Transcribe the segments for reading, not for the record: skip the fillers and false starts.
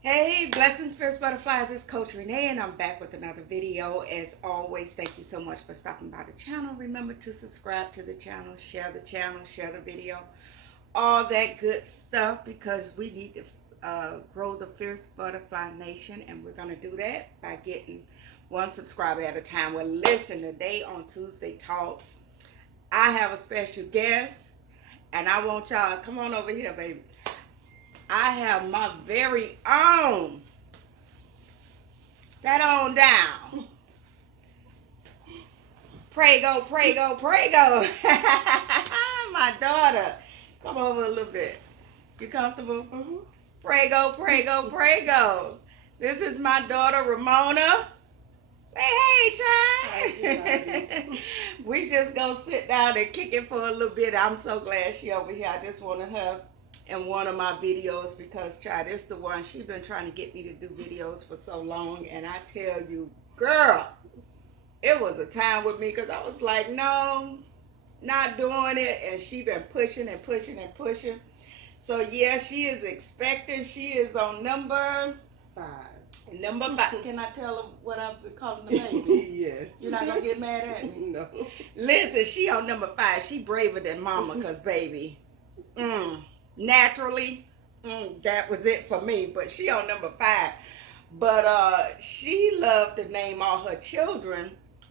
Hey, blessings, fierce butterflies. It's Coach Renee, and I'm back with another video. As always, thank you so much for stopping by the channel. Remember to subscribe to the channel, share the video, all that good stuff, because we need to grow the fierce butterfly nation, and we're gonna do that by getting one subscriber at a time. Well, listen, today on Tuesday Talk, I have a special guest, and I want y'all come on over here, baby. I have my very own. Sit on down. Pray go, pray go, pray go. My daughter. Come over a little bit. You comfortable? Mm-hmm. Pray go, pray go, pray go. This is my daughter, Ramona. Say hey, child. We just gonna sit down and kick it for a little bit. I'm so glad she over here. I just wanted her in one of my videos because, child, it's the one. She's been trying to get me to do videos for so long, and I tell you, girl, it was a time with me because I was like, no, not doing it, and she been pushing and pushing and pushing. So yeah, she is expecting. She is on number 5. Number 5. Can I tell her what I've been calling the baby? Yes. You're not gonna get mad at me? No. Listen, she on number 5. She braver than mama, cause baby, naturally, that was it for me. But she on number 5. But she loved to name all her children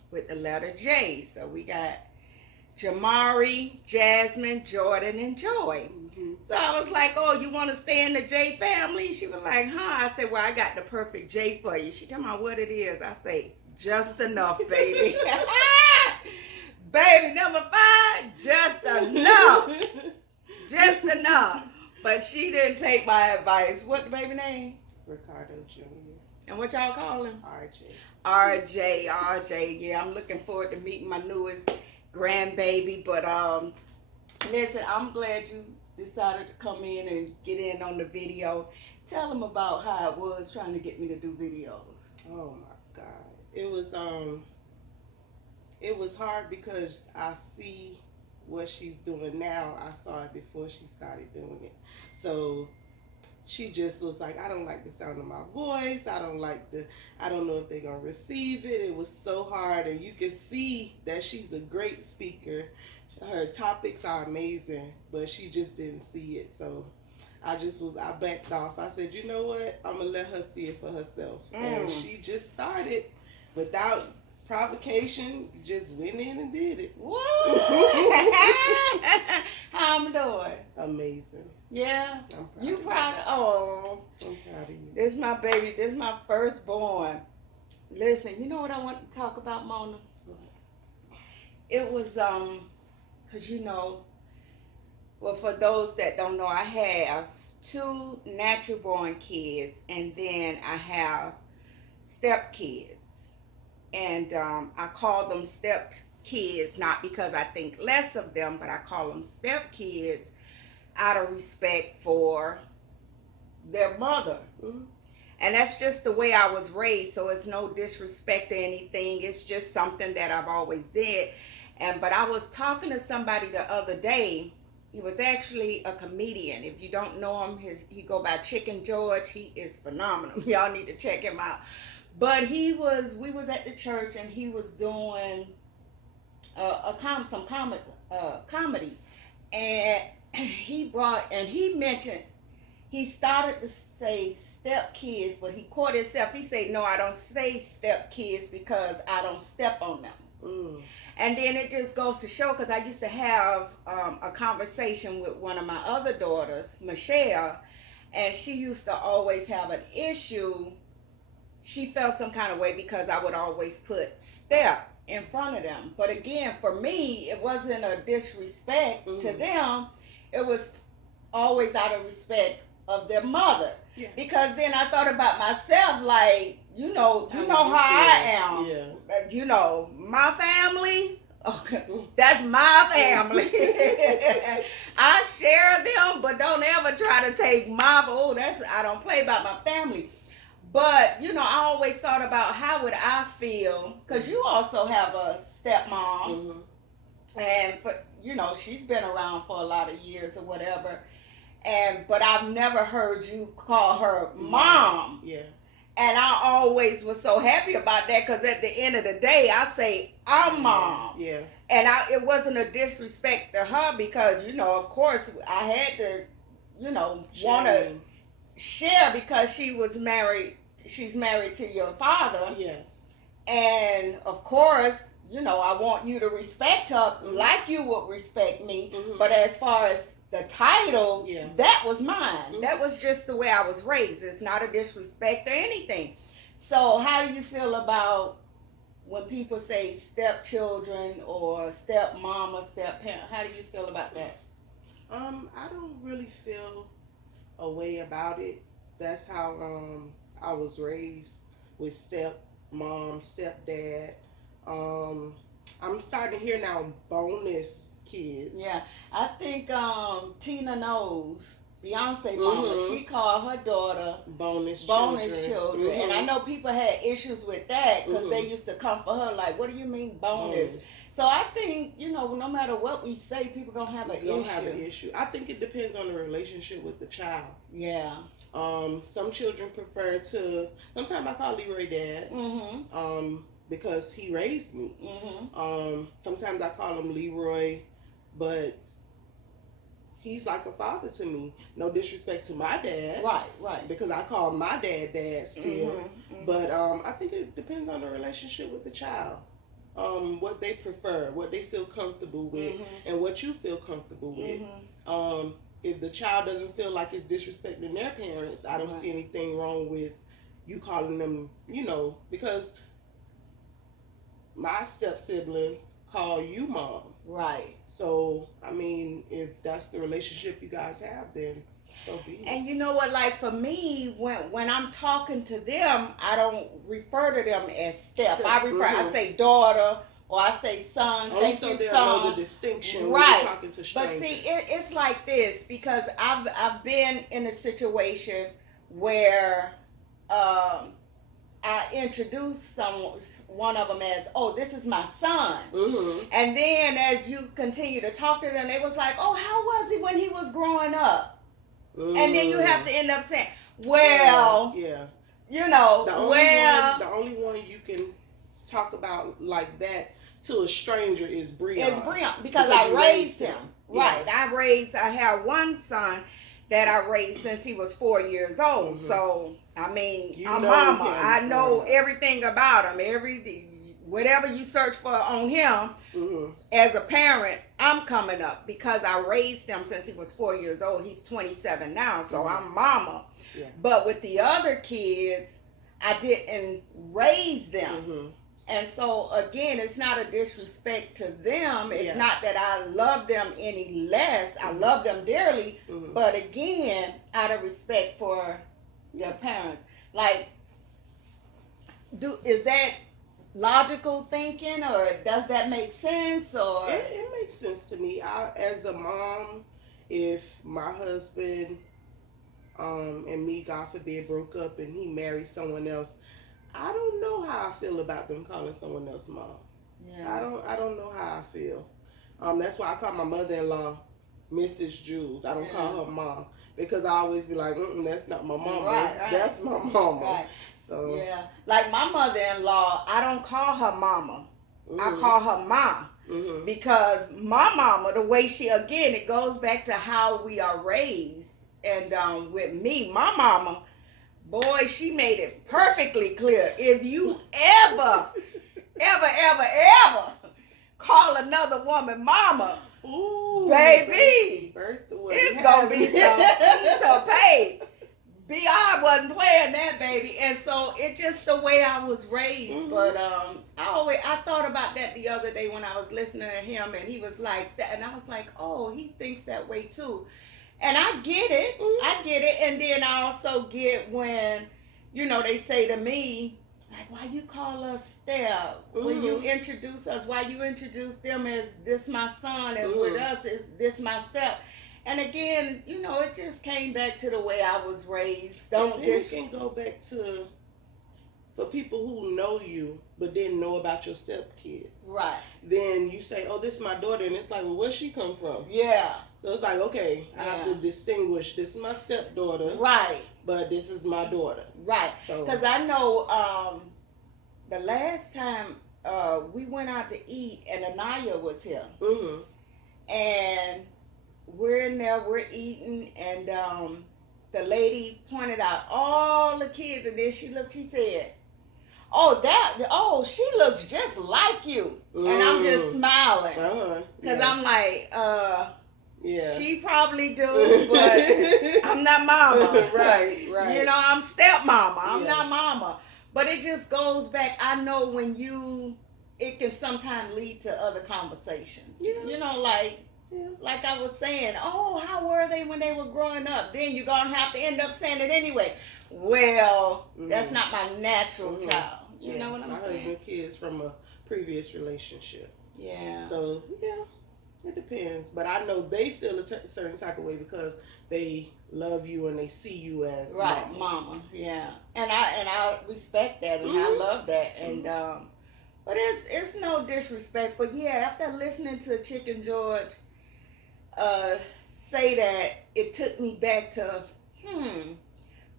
with the letter J. So we got Jamari, Jasmine, Jordan, and Joy. Mm-hmm. So I was like, oh, you want to stay in the J family? She was like, huh? I said, well, I got the perfect J for you. She told me what it is. I say, just enough, baby. Baby, number 5, just enough. Just enough. But she didn't take my advice. What the baby name? Ricardo Jr. And what y'all call him? RJ. RJ. Yeah, I'm looking forward to meeting my newest grandbaby. But listen, I'm glad you decided to come in and get in on the video. Tell them about how it was trying to get me to do videos. Oh my God. It was hard because I see what she's doing now. I saw it before she started doing it. So she just was like, I don't like the sound of my voice. I don't know if they're going to receive it. It was so hard. And you can see that she's a great speaker. Her topics are amazing, but she just didn't see it. So I backed off. I said, you know what? I'm going to let her see it for herself. And she just started without provocation, just went in and did it. Woo! How I'm doing? Amazing. Yeah? I'm proud You of proud of, oh. I'm proud of you. This is my baby. This is my firstborn. Listen, you know what I want to talk about, Mona? It was, because well, for those that don't know, I have 2 natural born kids, and then I have step kids. And I call them step kids, not because I think less of them, but I call them step kids out of respect for their mother. Mm-hmm. And that's just the way I was raised, so it's no disrespect or anything. It's just something that I've always did. But I was talking to somebody the other day. He was actually a comedian. If you don't know him, he go by Chicken George. He is phenomenal. Y'all need to check him out. But we was at the church, and he was doing some comedy, and he mentioned, he started to say step kids, but he caught himself. He said, no, I don't say step kids because I don't step on them. Mm. And then it just goes to show, because I used to have a conversation with one of my other daughters, Michelle, and she used to always have an issue. She felt some kind of way because I would always put step in front of them. But again, for me, it wasn't a disrespect to them. It was always out of respect of their mother. Yeah. Because then I thought about myself, like, you know how I am. Yeah. My family, okay, that's my family. I share them, but don't ever try to take I don't play about my family. But, I always thought about how would I feel, because you also have a stepmom, and she's been around for a lot of years or whatever. but I've never heard you call her mom. Yeah. And I always was so happy about that because at the end of the day, I say I'm mom. Yeah. And it wasn't a disrespect to her because, of course, I had to, want to share because she was married. She's married to your father. Yeah. And, of course, I want you to respect her like you would respect me. Mm-hmm. But as far as the title, that was mine. Mm-hmm. That was just the way I was raised. It's not a disrespect or anything. So how do you feel about when people say stepchildren or stepmama, stepparent? How do you feel about that? I don't really feel a way about it. That's how I was raised with stepmom, stepdad. I'm starting to hear now bonus kids. Yeah, I think Tina knows. Beyonce mama, she called her daughter bonus children. Mm-hmm. And I know people had issues with that because they used to come for her like, what do you mean bonus? So I think, no matter what we say, people gonna have an issue. I think it depends on the relationship with the child. Yeah. Some children prefer to, sometimes I call Leroy dad. Because he raised me. Sometimes I call him Leroy, but he's like a father to me. No disrespect to my dad. Right. Because I call my dad still. But I think it depends on the relationship with the child. What they prefer, what they feel comfortable with, and what you feel comfortable with. If the child doesn't feel like it's disrespecting their parents, I don't see anything wrong with you calling them, because my step siblings call you mom. Right. So, I mean, if that's the relationship you guys have, then so be it. And you know what, like for me, when I'm talking to them, I don't refer to them as step. I say daughter or I say son. Thank you, son. Know the distinction when you're talking to strangers. But see, it's like this because I've been in a situation where I introduced one of them as, oh, this is my son. And then as you continue to talk to them, they was like, oh, how was he when he was growing up? And then you have to end up saying, well, the only one you can talk about like that to a stranger is Breon. It's Breon because I raised him. Right. I have one son that I raised since he was 4 years old. So, I mean, I'm mama. I know everything about him. Whatever you search for on him, as a parent, I'm coming up because I raised him since he was 4 years old. He's 27 now, so I'm mama. Yeah. But with the other kids, I didn't raise them. And so, again, it's not a disrespect to them. It's not that I love them any less. I love them dearly. But, again, out of respect for their parents. Like, is that logical thinking, or does that make sense? Or it makes sense to me. As a mom, if my husband and me, God forbid, broke up and he married someone else, I don't know how I feel about them calling someone else mom. Yeah. I don't know how I feel. That's why I call my mother-in-law Mrs. Jules. I don't call her mom because I always be like, that's not my mama. Right. That's my mama. Right. So like my mother-in-law, I don't call her mama. I call her mom. Because my mama, the way it goes back to how we are raised. And with me, my mama, boy, she made it perfectly clear. If you ever call another woman mama, baby, it's going to be some pay. B.R. wasn't playing that, baby. And so it's just the way I was raised. But I thought about that the other day when I was listening to him, and he was like that. And I was like, oh, he thinks that way too. And I get it. I get it. And then I also get when, they say to me, like, why you call us step? When you introduce us, why you introduce them as this my son, and with us is this my step? And again, it just came back to the way I was raised. It can go back to for people who know you but didn't know about your stepkids. Right. Then you say, "Oh, this is my daughter," and it's like, "Well, where she come from?" Yeah. So it's like, okay, I have to distinguish. This is my stepdaughter, right? But this is my daughter, right? So, because I know the last time we went out to eat and Anaya was here, and we're in there, we're eating, and the lady pointed out all the kids, and then she looked, she said, oh, she looks just like you. And I'm just smiling. Because I'm like, she probably do, but I'm not mama. right. You know, I'm stepmama. I'm not mama. But it just goes back. I know it can sometimes lead to other conversations. You know, like I was saying, oh, how were they when they were growing up? Then you're going to have to end up saying it anyway. Well, that's not my natural child. You know what I'm saying? My husband's kids from a previous relationship. Yeah. So, it depends. But I know they feel a certain type of way because they love you and they see you as mama. Yeah. And I respect that and I love that. And but it's no disrespect. But yeah, after listening to Chicken George say that, it took me back to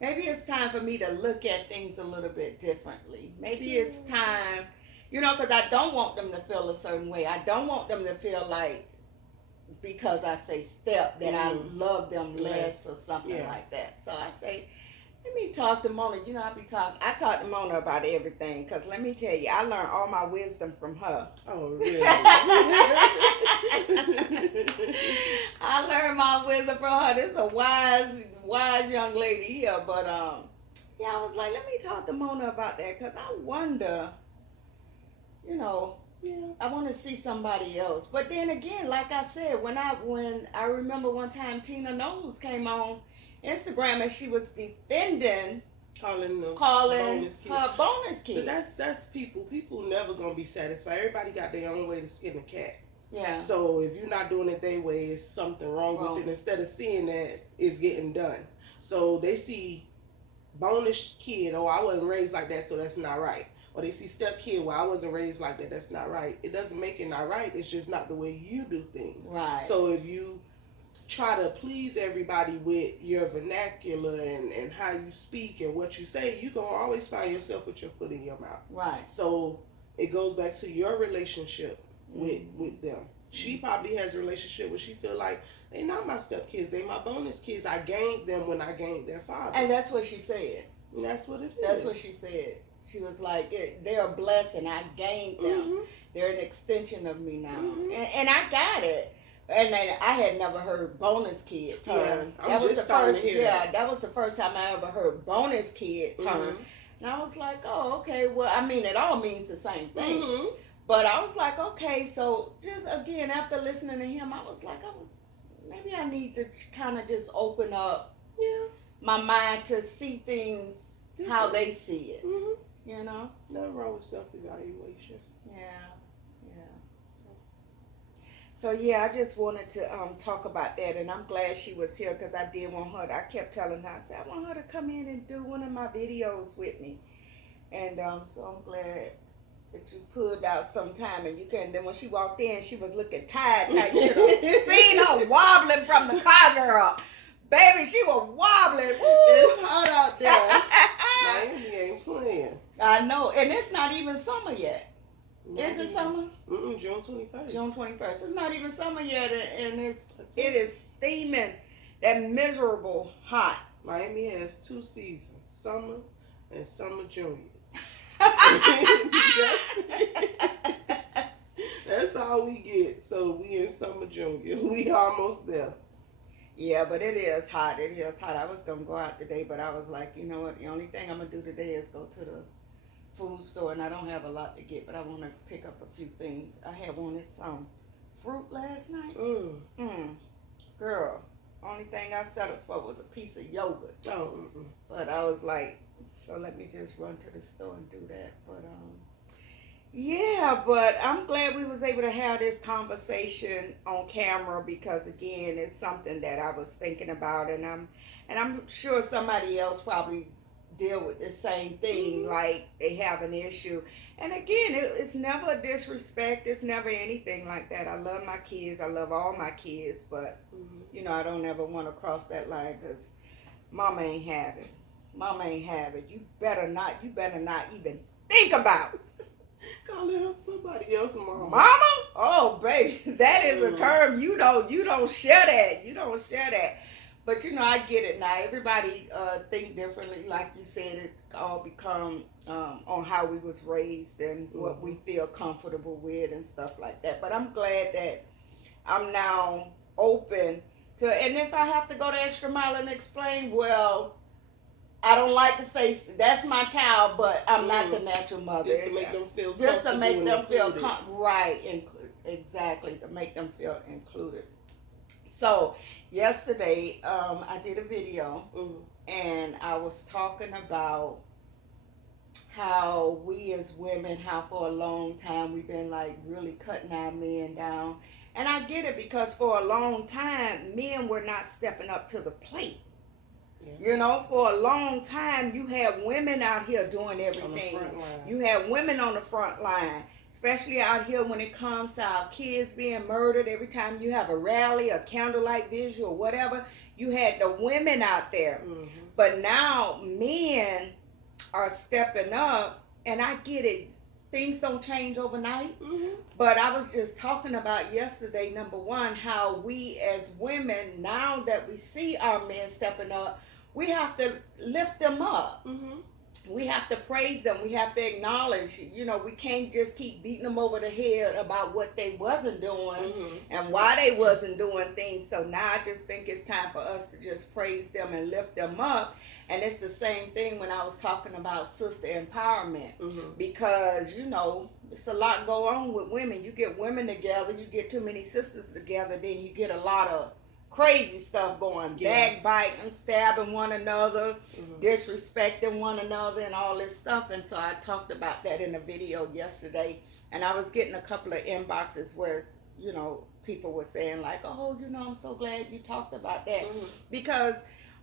maybe it's time for me to look at things a little bit differently. Maybe it's time, because I don't want them to feel a certain way. I don't want them to feel like, because I say step, that I love them less or something like that. So I say, let me talk to Mona. I talk to Mona about everything, because let me tell you, I learned all my wisdom from her. Oh, really? I learned my wisdom from her. This is a wise young lady here. But, I was like, let me talk to Mona about that, because I wonder, I want to see somebody else. But then again, like I said, when I remember one time Tina Knowles came on Instagram and she was defending calling her bonus kid. But that's people. People never gonna be satisfied. Everybody got their own way to skin a cat. Yeah. So if you're not doing it their way, it's something wrong with it. Instead of seeing that it's getting done, so they see bonus kid. Oh, I wasn't raised like that, so that's not right. Or they see step kid. Well, I wasn't raised like that. That's not right. It doesn't make it not right. It's just not the way you do things. Right. So if you try to please everybody with your vernacular and how you speak and what you say, you're going to always find yourself with your foot in your mouth. Right. So it goes back to your relationship with them. She probably has a relationship where she feel like, they not my stepkids, they my bonus kids. I gained them when I gained their father. And that's what she said. And that's what it is. That's what she said. She was like, they're a blessing. I gained them. They're an extension of me now. And I got it. And then I had never heard bonus kid term. That was the first. That was the first time I ever heard bonus kid term. And I was like, oh, okay. Well, I mean, it all means the same thing. But I was like, okay. So just again, after listening to him, I was like, oh, maybe I need to kind of just open up my mind to see things how they see it. Nothing wrong with self-evaluation. So I just wanted to talk about that, and I'm glad she was here, because I did want her. I kept telling her, I said, I want her to come in and do one of my videos with me, and so I'm glad that you pulled out some time, and you can. Then when she walked in, she was looking tired. You should have seen her wobbling from the car, girl. Baby, she was wobbling. Woo! It's hot out there. Miami ain't playing. I know, and it's not even summer yet. Is it summer? June 21st. June 21st. It's not even summer yet, and it is steaming, that miserable hot. Miami has 2 seasons, summer and summer junior. That's all we get. So we in summer junior. We almost there. Yeah, but it is hot. It is hot. I was going to go out today, but I was like, you know what? The only thing I'm going to do today is go to the food store, and I don't have a lot to get, but I want to pick up a few things. I had wanted some fruit last night. Girl, only thing I settled for was a piece of yogurt. But I was like, so let me just run to the store and do that. But but I'm glad we was able to have this conversation on camera, because again, it's something that I was thinking about, and I'm sure somebody else probably deal with the same thing, like they have an issue. And again, it's never a disrespect. It's never anything like that. I love my kids. I love all my kids, but I don't ever want to cross that line because mama ain't have it. Mama ain't have it. You better not. You better not even think about it. Calling her somebody else mama. Mama? Oh, baby, that is a term you don't share that. You don't share that. But I get it now. Everybody think differently. Like you said, it all become on how we was raised and what we feel comfortable with and stuff like that. But I'm glad that I'm now open to. And if I have to go the extra mile and explain, well, I don't like to say that's my child, but I'm not the natural mother. Just to make them feel just to make them feel right, exactly, to make them feel included. So yesterday, I did a video, and I was talking about how we as women, how for a long time we've been like really cutting our men down, and I get it because for a long time men were not stepping up to the plate. For a long time, you have women out here doing everything. You have women on the front line, especially out here when it comes to our kids being murdered. Every time you have a rally, a candlelight visual, whatever, you had the women out there. But now men are stepping up, and I get it. Things don't change overnight. But I was just talking about yesterday, number one, how we as women, now that we see our men stepping up, we have to lift them up. We have to praise them. We have to acknowledge, we can't just keep beating them over the head about what they wasn't doing and why they wasn't doing things. So now I just think it's time for us to just praise them and lift them up. And it's the same thing when I was talking about sister empowerment, because, it's a lot go on with women. You get women together, you get too many sisters together, then you get a lot of crazy stuff going, backbiting, stabbing one another, disrespecting one another, and all this stuff. And so I talked about that in a video yesterday, and I was getting a couple of inboxes where people were saying like, oh, I'm so glad you talked about that, because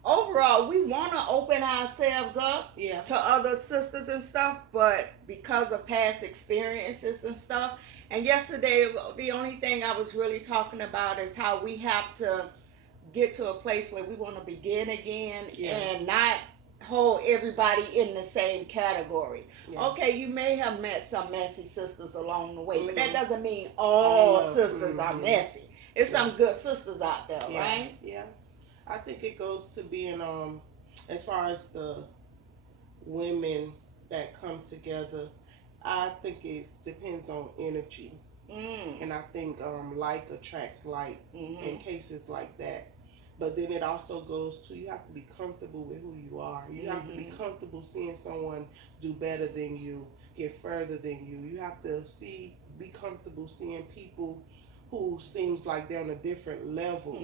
overall we want to open ourselves up to other sisters and stuff, but because of past experiences and stuff. And yesterday, the only thing I was really talking about is how we have to get to a place where we want to begin again and not hold everybody in the same category. Okay, you may have met some messy sisters along the way, but that doesn't mean all sisters are messy. It's some good sisters out there, right? Yeah. I think it goes to being, as far as the women that come together, I think it depends on energy. And I think like attracts like in cases like that. But then it also goes to, you have to be comfortable with who you are. You have to be comfortable seeing someone do better than you, get further than you. You have to be comfortable seeing people who seems like they're on a different level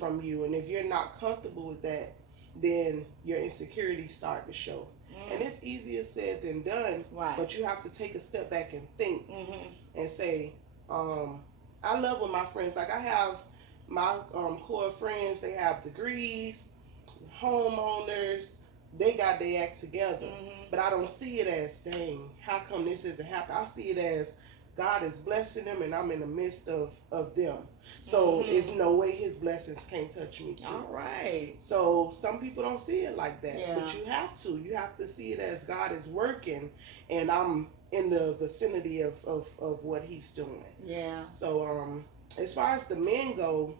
from you. And if you're not comfortable with that, then your insecurities start to show. And it's easier said than done, but you have to take a step back and think and say, I love when my friends, like I have my core friends, they have degrees, homeowners, they got their act together. But I don't see it as, dang, how come this isn't happening? I see it as God is blessing them and I'm in the midst of them. So there's no way his blessings can't touch me too. All right. So some people don't see it like that. But you have to. You have to see it as God is working and I'm in the vicinity of what he's doing. Yeah. So as far as the men go,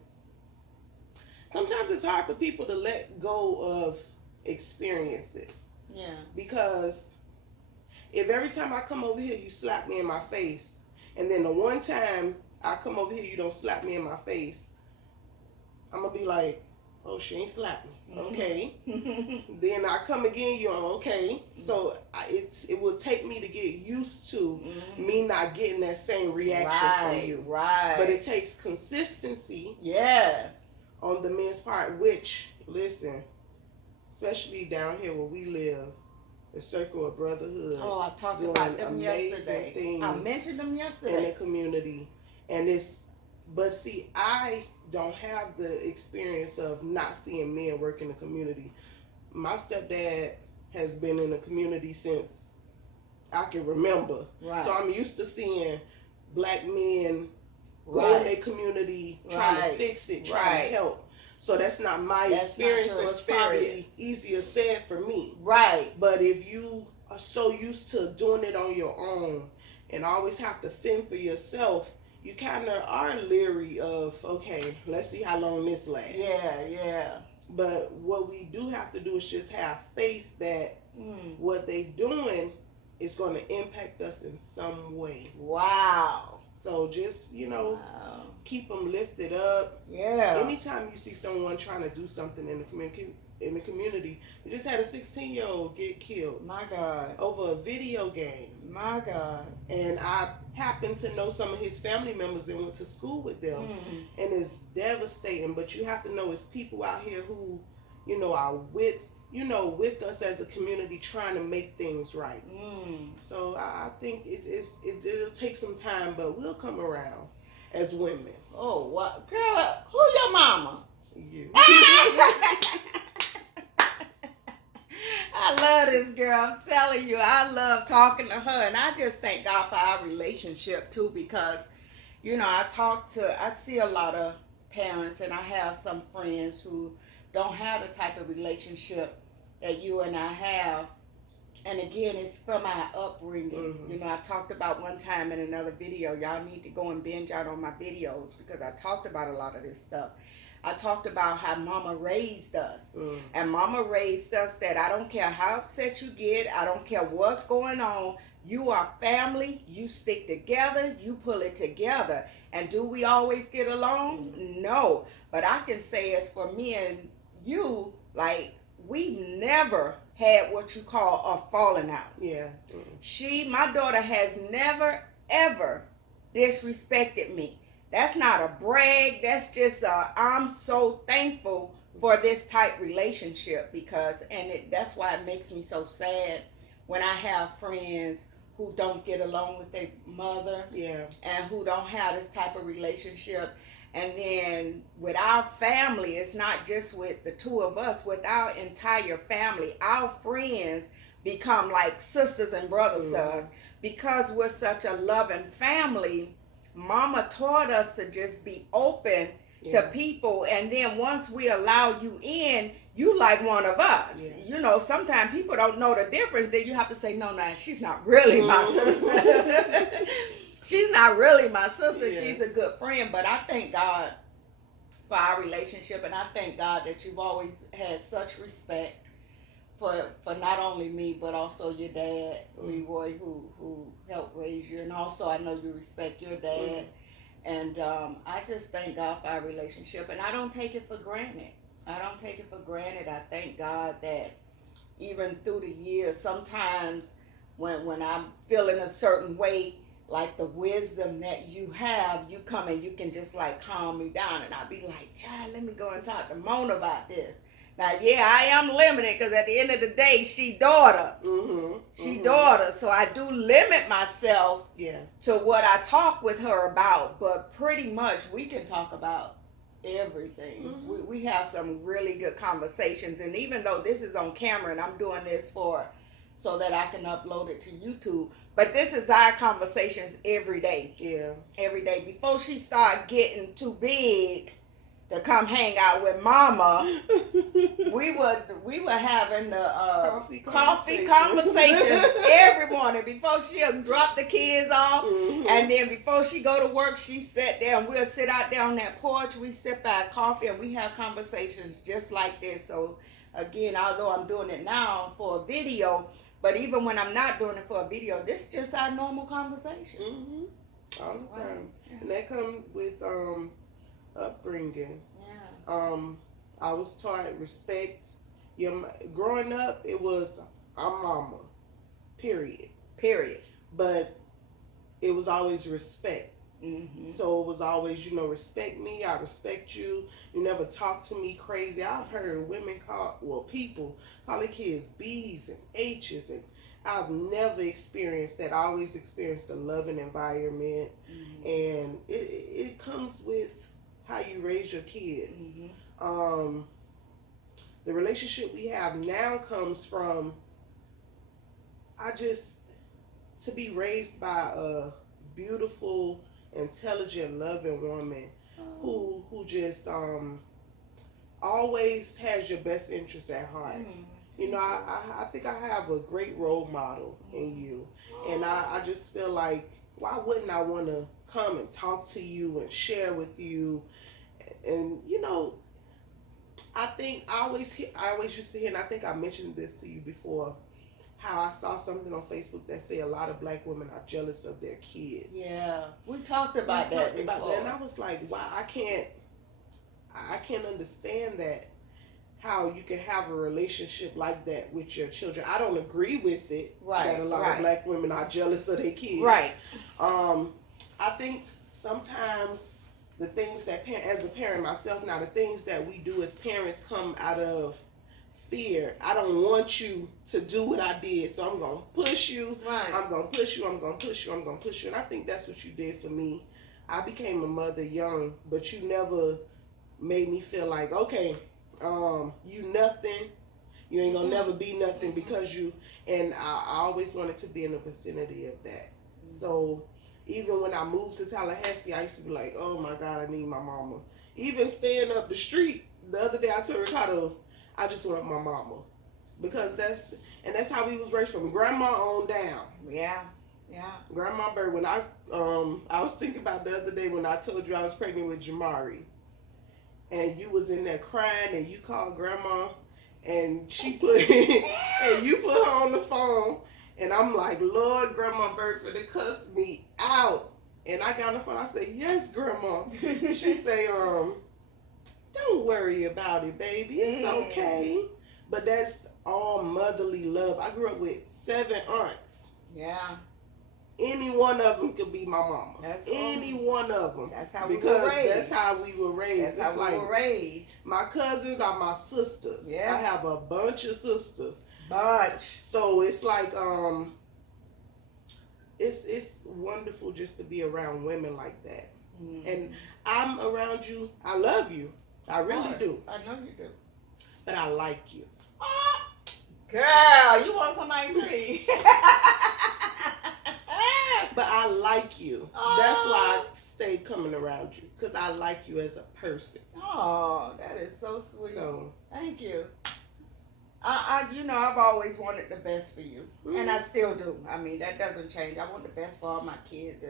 sometimes it's hard for people to let go of experiences. Yeah. Because if every time I come over here you slap me in my face, and then the one time I come over here you don't slap me in my face, I'm going to be like, oh, she ain't slapped me. Okay. Then I come again, you're okay. So it will take me to get used to me not getting that same reaction from you. Right. But it takes consistency. Yeah. On the men's part, which, listen, especially down here where we live, the circle of brotherhood. Oh, I talked about them yesterday. Things I mentioned them yesterday. In the community. And but see, I don't have the experience of not seeing men work in the community. My stepdad, has been in the community since I can remember. Right. So I'm used to seeing black men go in Right. their community trying to Right. fix it, trying Right. to help. So that's not my That's experience, not your so it's probably experience. easier said for me. Right. But if you are so used to doing it on your own and always have to fend for yourself, you kind of are leery of, okay, let's see how long this lasts. Yeah, yeah. But what we do have to do is just have faith that what they doing is going to impact us in some way. Wow. So just, Wow. keep them lifted up. Yeah. Anytime you see someone trying to do something in the community, we just had a 16-year-old get killed. My God. Over a video game. My God. And I happen to know some of his family members and went to school with them. And it's devastating. But you have to know it's people out here who, are with us as a community trying to make things right. So I think it'll take some time, but we'll come around as women. Oh, what? Girl, who your mama? You. I love this girl. I'm telling you, I love talking to her. And I just thank God for our relationship, too, because, I see a lot of parents, and I have some friends who don't have the type of relationship that you and I have. And again, it's from our upbringing. I talked about one time in another video. Y'all need to go and binge out on my videos because I talked about a lot of this stuff. I talked about how mama raised us. And mama raised us that I don't care how upset you get. I don't care what's going on. You are family. You stick together. You pull it together. And do we always get along? No. But I can say as for me and you, like, we never had what you call a falling out. Yeah. My daughter has never, ever disrespected me. That's not a brag. That's just I'm so thankful for this type relationship because, that's why it makes me so sad when I have friends who don't get along with their mother. Yeah. And who don't have this type of relationship. And then with our family, it's not just with the two of us, with our entire family, our friends become like sisters and brothers to us because we're such a loving family. Mama taught us to just be open to people, and then once we allow you in, you like one of us. Sometimes people don't know the difference. Then you have to say, no, she's not really my sister. She's not really my sister. Yeah. She's a good friend. But I thank God for our relationship, and I thank God that you've always had such respect for not only me, but also your dad, Leroy, who helped raise you. And also I know you respect your dad. And I just thank God for our relationship. And I don't take it for granted. I thank God that even through the years, sometimes when I'm feeling a certain way, like the wisdom that you have, you come and you can just like calm me down. And I'll be like, child, let me go and talk to Mona about this. Now, yeah, I am limited because at the end of the day, she daughter. Daughter. So I do limit myself to what I talk with her about. But pretty much we can talk about everything. We have some really good conversations. And even though this is on camera and I'm doing this so that I can upload it to YouTube, but this is our conversations every day. Yeah. Every day. Before she started getting too big to come hang out with Mama, we were having the coffee conversations every morning before she'll drop the kids off, and then before she go to work, she sat there and we'll sit out there on that porch. We sip our coffee and we have conversations just like this. So again, although I'm doing it now for a video, but even when I'm not doing it for a video, this is just our normal conversation. All the time. Yeah. And that comes with upbringing. Yeah. I was taught respect. Growing up, it was I'm mama. Period. But it was always respect. So it was always, respect me, I respect you. You never talk to me crazy. I've heard women people call their kids B's and H's, and I've never experienced that. I always experienced a loving environment, and it comes with how you raise your kids. The relationship we have now comes from I just, to be raised by a beautiful, intelligent, loving woman who just always has your best interest at heart. You know, I think I have a great role model in you. And I just feel like, why wouldn't I want to come and talk to you and share with you? And, you know, I think I always used to hear, and I think I mentioned this to you before, how I saw something on Facebook that say a lot of black women are jealous of their kids. Yeah, we talked about that before. And I was like, wow, I can't understand that, how you can have a relationship like that with your children. I don't agree with it, that a lot of black women are jealous of their kids. Right. I think sometimes the things that, as a parent myself now, the things that we do as parents come out of fear. I don't want you to do what I did, so I'm going to push you. Right. I'm going to push you. I'm going to push you. I'm going to push you. And I think that's what you did for me. I became a mother young, but you never made me feel like, okay, you nothing. You ain't going to never be nothing because you, and I always wanted to be in the vicinity of that. So even when I moved to Tallahassee, I used to be like, oh my God, I need my mama. Even staying up the street, the other day I told Ricardo, I just want my mama. Because that's how we was raised, from grandma on down. Yeah. Grandma Bird, when I was thinking about the other day when I told you I was pregnant with Jamari. And you was in there crying and you called grandma and she put, and you put her on the phone. And I'm like, Lord, Grandma Bird for to cuss me out. And I got on the phone. I said, yes, Grandma. She say, don't worry about it, baby. It's okay. But that's all motherly love. I grew up with 7 aunts. Yeah. Any one of them could be my mama. That's any one of them. That's how we were raised. That's how we were raised. That's how we were raised. My cousins are my sisters. Yeah. I have a bunch of sisters. So it's like it's wonderful just to be around women like that. And I'm around you. I love you. I really do. I know you do. But I like you. Girl, you want somebody sweet. But I like you. That's why I stay coming around you. Because I like you as a person. Oh, that is so sweet. So thank you. I've always wanted the best for you. And I still do. I mean, that doesn't change. I want the best for all my kids.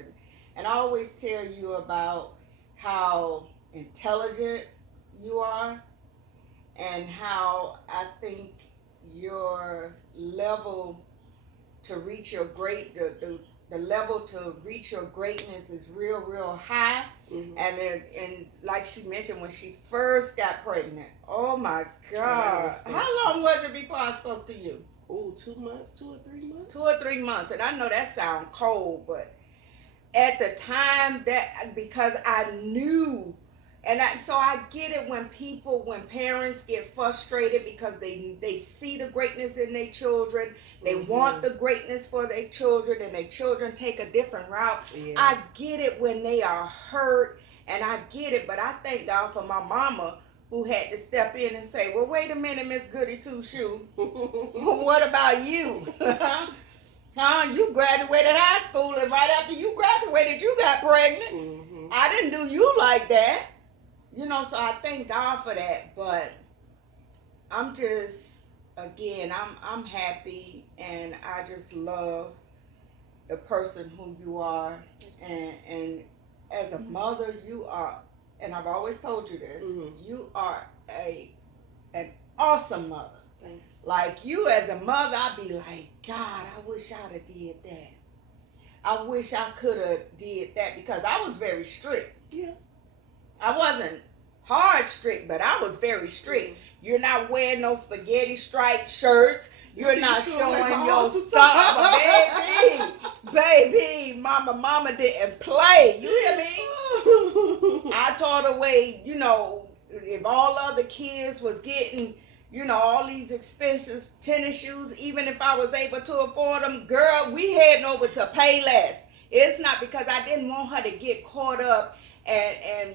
And I always tell you about how intelligent you are and how I think your level to reach your the level to reach your greatness is real high. And like she mentioned, when she first got pregnant, oh my God, how long was it before I spoke to you? 2 months, 2 or 3 months. 2 or 3 months. And I know that sounds cold, but at the time, that because I knew. So I get it when parents get frustrated because they see the greatness in their children. They want the greatness for their children, and their children take a different route. Yeah. I get it when they are hurt, and I get it, but I thank God for my mama who had to step in and say, well, wait a minute, Miss Goody Two-Shoe. What about you? You graduated high school, and right after you graduated, you got pregnant. I didn't do you like that. So I thank God for that, but I'm just, again, I'm happy, and I just love the person who you are, and as a mother, you are, and I've always told you this, you are an awesome mother. Like, you as a mother, I'd be like, God, I wish I'd have did that. I wish I could have did that, because I was very strict. Yeah. I wasn't hard strict, but I was very strict. You're not wearing no spaghetti striped shirts. You're not showing your stuff. Baby, mama didn't play. You hear me? I taught her way, if all other kids was getting, all these expensive tennis shoes, even if I was able to afford them, girl, we heading over to Payless. It's not because I didn't want her to get caught up and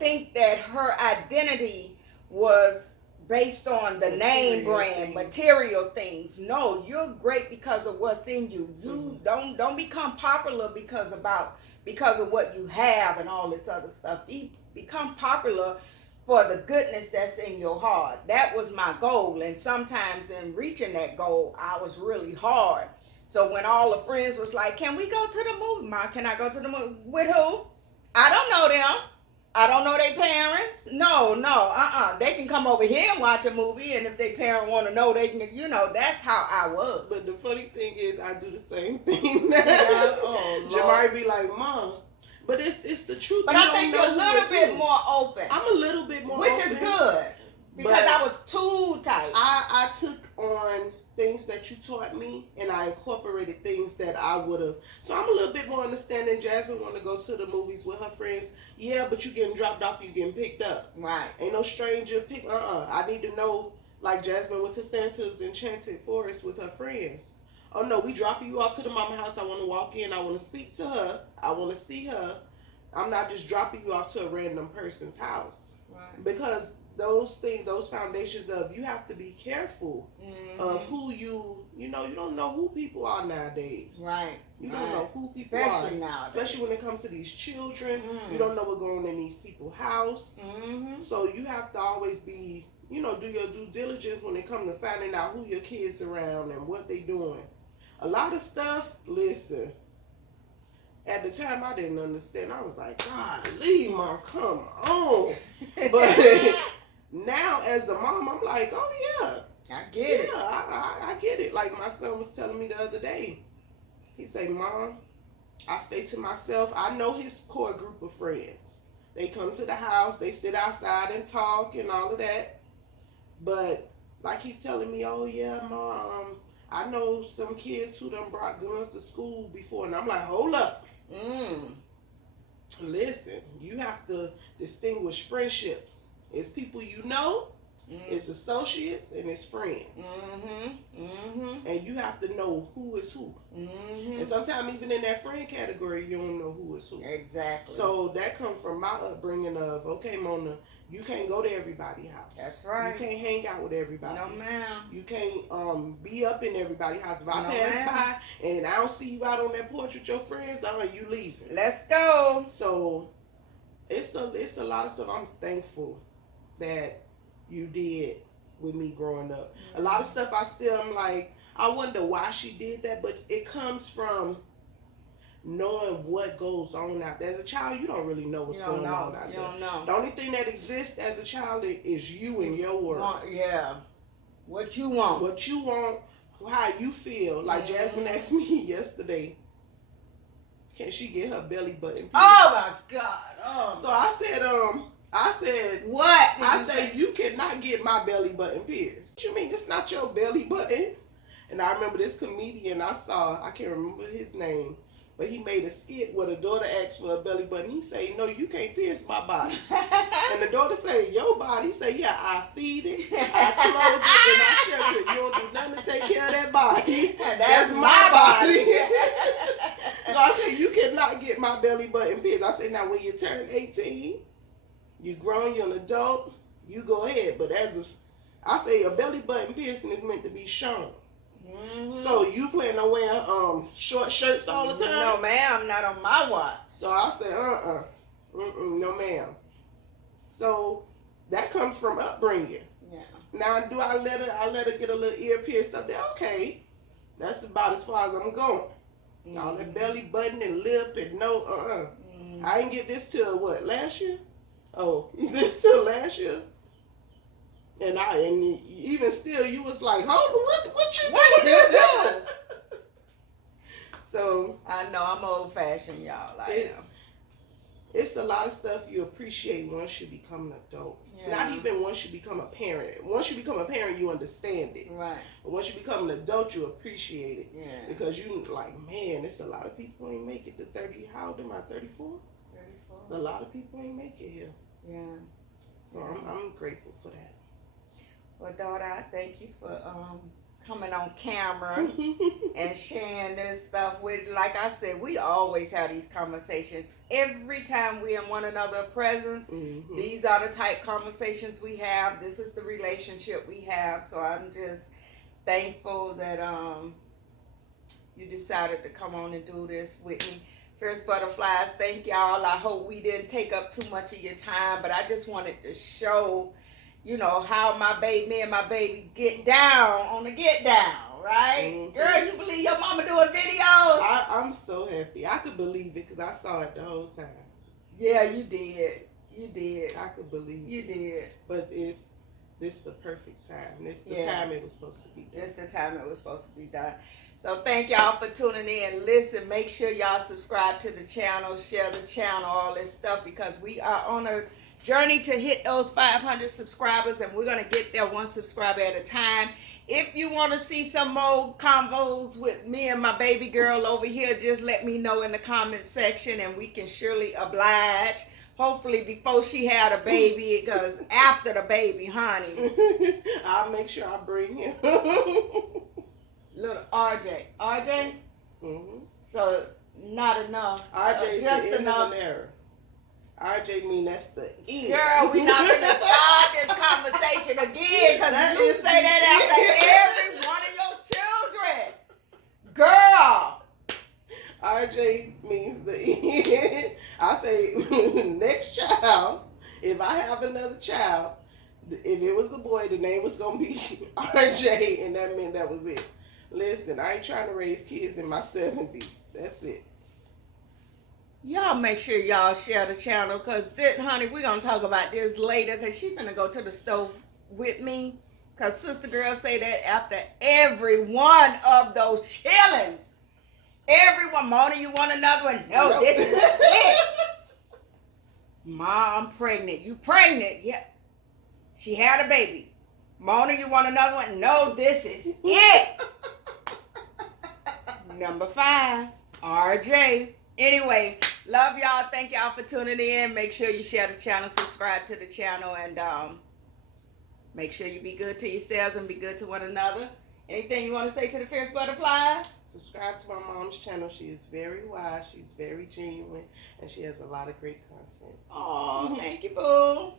think that her identity was based on the name brand, material things. No, you're great because of what's in you. You don't become popular because of what you have and all this other stuff. Become popular for the goodness that's in your heart. That was my goal, and sometimes in reaching that goal, I was really hard. So when all the friends was like, "Can we go to the movie? Ma, can I go to the movie with who? I don't know them. I don't know their parents. No, They can come over here and watch a movie, and if their parent want to know, they can. That's how I was." But the funny thing is, I do the same thing. Oh, Jamari be like, "Mom," but it's the truth. But I think you're a little bit more open. I'm a little bit more which open. Which is good. Because I was too tight. I took on things that you taught me, and I incorporated things that I would have. So I'm a little bit more understanding. Jasmine want to go to the movies with her friends. Yeah, but you getting dropped off, you getting picked up. Right. Ain't no stranger pick. I need to know. Like Jasmine went to Santa's Enchanted Forest with her friends. Oh no, we dropping you off to the mama house. I want to walk in. I want to speak to her. I want to see her. I'm not just dropping you off to a random person's house. Right. Because those things, those foundations of you have to be careful of who you don't know who people are nowadays. Right. You don't know who people especially are. Nowadays. Especially when it comes to these children. You don't know what's going on in these people's house. So you have to always be, do your due diligence when it comes to finding out who your kids around and what they doing. A lot of stuff, listen, at the time I didn't understand. I was like, golly, Mom, come on. But now as a mom, I'm like, oh yeah. I get it. Yeah, I get it. Like my son was telling me the other day. He said, Mom, I stay to myself. I know his core group of friends. They come to the house, they sit outside and talk and all of that. But like he's telling me, oh yeah, Mom, I know some kids who done brought guns to school before. And I'm like, hold up. Listen, you have to distinguish friendships. It's people you know, it's associates, and it's friends. And you have to know who is who. And sometimes even in that friend category, you don't know who is who. Exactly. So that comes from my upbringing of, okay, Mona, you can't go to everybody's house. That's right. You can't hang out with everybody. No, ma'am. You can't be up in everybody's house. If I pass by and I don't see you out on that porch with your friends, you leaving. Let's go. So it's a lot of stuff I'm thankful that you did with me growing up. A lot of stuff I'm like, I wonder why she did that, but it comes from knowing what goes on out there. As a child, you don't really know what's going on out there. You don't know. The only thing that exists as a child is you and your world. Yeah. What you want. What you want, how you feel. Like Jasmine asked me yesterday, can she get her belly button pierced? Oh my God. Oh. So I said, what? I said, you cannot get my belly button pierced. What you mean? It's not your belly button. And I remember this comedian I saw, I can't remember his name, but he made a skit where the daughter asked for a belly button. He said, no, you can't pierce my body. And the daughter said, your body? He said, yeah, I feed it, I clothe it, and I shelter it. You don't do nothing to take care of that body. That's my body. So I said, you cannot get my belly button pierced. I said, now when you turn 18, you grown, you're an adult, you go ahead. But I say a belly button piercing is meant to be shown. So you plan on wearing short shirts all the time? No, ma'am, not on my watch. So I said, no, ma'am. So that comes from upbringing. Yeah. Now, do I let her get a little ear pierced up there? Okay, that's about as far as I'm going. All that belly button and lip and I didn't get this till what, last year? Oh, this till last year. And even still, you was like, hold on, what you doing? So I know I'm old fashioned, y'all. It's a lot of stuff you appreciate once you become an adult. Yeah. Not even once you become a parent. Once you become a parent, you understand it. Right. But once you become an adult, you appreciate it. Yeah. Because you like, man, it's a lot of people who ain't make it to 30. How old am I? 34. 34. So a lot of people ain't make it here. Yeah. So I'm grateful for that. Well, daughter, I thank you for coming on camera and sharing this stuff with. Like I said, we always have these conversations every time we're in one another's presence. Mm-hmm. These are the type conversations we have. This is the relationship we have. So I'm just thankful that you decided to come on and do this with me. Fierce Butterflies, thank y'all. I hope we didn't take up too much of your time, but I just wanted to show, how me and my baby get down on the get down, right? Mm-hmm. Girl, you believe your mama doing videos? I'm so happy. I could believe it because I saw it the whole time. Yeah, you did. You did. I could believe You did. But this the perfect time. This the time it was supposed to be done. This the time it was supposed to be done. So thank y'all for tuning in. Listen, make sure y'all subscribe to the channel, share the channel, all this stuff, because we are on a journey to hit those 500 subscribers, and we're going to get there one subscriber at a time. If you want to see some more combos with me and my baby girl over here, just let me know in the comment section, and we can surely oblige. Hopefully before she had a baby, because after the baby, honey. I'll make sure I bring him. Little RJ. RJ? Mm-hmm. So, not enough. RJ is just the end enough. of an era. RJ mean that's the end. Girl, we're not going to start this conversation again, because you say that after every one of your children. Girl. RJ means the end. I say next child, if I have another child, if it was a boy, the name was going to be RJ, and that meant that was it. Listen, I ain't trying to raise kids in my 70s. That's it. Y'all make sure y'all share the channel, because, honey, we're going to talk about this later, because she's going to go to the stove with me, because Sister Girl say that after every one of those chillings. Everyone, Mona, you want another one? No, Nope. This is it. Mom, I'm pregnant. You pregnant? Yeah. She had a baby. Mona, you want another one? No, this is it. Number 5, RJ. Anyway, love y'all. Thank y'all for tuning in. Make sure you share the channel, subscribe to the channel, and make sure you be good to yourselves and be good to one another. Anything you want to say to the Fierce Butterflies? Subscribe to my mom's channel. She is very wise. She's very genuine, and she has a lot of great content. Oh, thank you, boo.